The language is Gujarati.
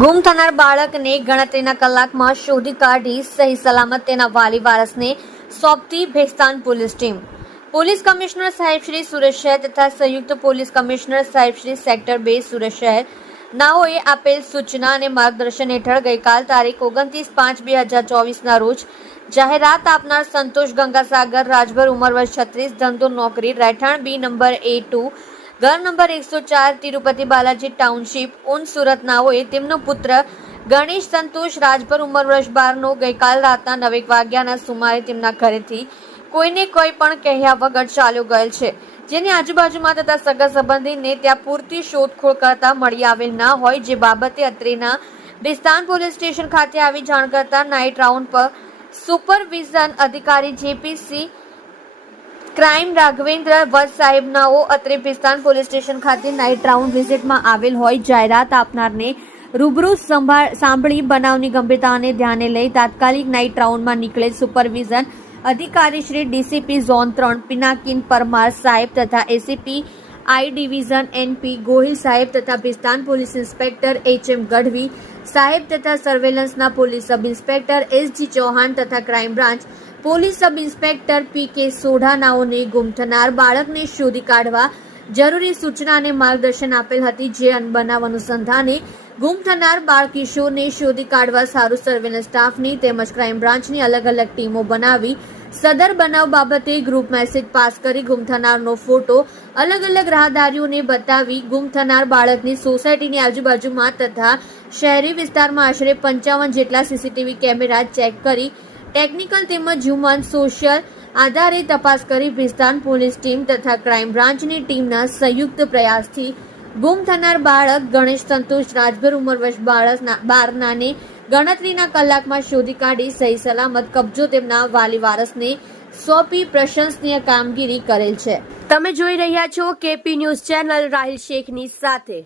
ગુમ થનાર બાળકને ગણતરીના કલાકમાં શોધી કાઢી સહી સલામત તેના વાલી વારસને સોંપતી Bhestan police team. Police commissioner સાહેબ શ્રી સુરત શહેર તથા સંયુક્ત પોલીસ કમિશનર સાહેબ શ્રી સેક્ટર 2 સુરત શહેર નાઓએ આપેલ સૂચના અને માર્ગદર્શન હેઠળ ગઈકાલ તારીખ 29/5/2024 રોજ જાહેરાત આપનાર સંતોષ ગંગાસાગર રાજભર ઉંમર વર્ષ 36 ધંધો નોકરી રહેઠાણ બી નંબર A2 ઘર નંબર 104 તિરુપતિ બાલાજી ટાઉનશીપ ઉન સુરત નાઓએ તેમનો પુત્ર ગણેશ સંતોષ રાજભર ઉંમર વર્ષ 12 નો ગઈકાલ રાતના 9 વાગ્યાના સુમારે તેમના ઘરેથી કોઈને કોઈ પણ કહ્યા વગર ચાલ્યો ગયેલ છે, જેની આજુબાજુમાં તથા સગા સંબંધીને ત્યાં પૂરતી શોધખોળ કરતા મળી આવેલ ના હોય, જે બાબતે અત્રેના ભેસ્તાન પોલીસ સ્ટેશન ખાતે આવી જાણ કરતા નાઇટ રાઉન્ડ પર સુપરવિઝન અધિકારી JPC ક્રાઇમ રાઘવેન્દ્ર વત્સ સાહેબનાઓ અત્રે ભેસ્તાન પોલીસ સ્ટેશન ખાતે નાઇટ રાઉન્ડ વિઝિટમાં આવેલ હોય જાહેરાત આપનારને રૂબરૂ સાંભળી બનાવની ગંભીરતાને ધ્યાને લઈ તાત્કાલિક નાઇટ રાઉન્ડમાં નીકળેલ સુપરવિઝન અધિકારી શ્રી DCP ઝોન 3 પિનાકિન પરમાર સાહેબ તથા ACP I division NP Gohil સાહેબ તથા Bhestan police inspector HM Gadhvi સાહેબ તથા સર્વેલન્સના police sub inspector SG Chauhan તથા crime branch police sub inspector PK સોઢાનાઓને ગુમ થનાર બાળકને શોધી કાઢવા જરૂરી સૂચના અને માર્ગદર્શન આપેલ હતી, જે બનાવ અનુસંધાને ગુમ થનાર બાળ કિશોરને શોધી કાઢવા સારું સર્વેલન્સ સ્ટાફની તેમજ ક્રાઇમ બ્રાન્ચની અલગ અલગ ટીમો બનાવી સદર બનાવ બાબતે ગ્રુપ મેસેજ પાસ કરી ગુમ થનારનો ફોટો અલગ અલગ રાહદારીઓને બતાવી ગુમ થનાર બાળકની સોસાયટીની આજુબાજુમાં તથા શહેરી વિસ્તારમાં આશરે 55 જેટલા CCTV કેમેરા ચેક કરી ટેકનિકલ તેમજ હ્યુમન સોશિયલ આધારે તપાસ કરી ભેસ્તાન પોલીસ ટીમ તથા ક્રાઇમ બ્રાન્ચની ટીમના સંયુક્ત પ્રયાસથી ગુમ થનાર બાળક ગણેશ સંતોષ રાજભર ઉંમર વર્ષ 12 ગણતરીના કલાકમાં શોધી કાઢી સહી સલામત કબજો તેમના વાલી વારસને સોંપી પ્રશંસનીય કામગીરી કરેલ છે. તમે જોઈ રહ્યા છો KP ન્યૂઝ ચેનલ રાહિલ શેખની સાથે.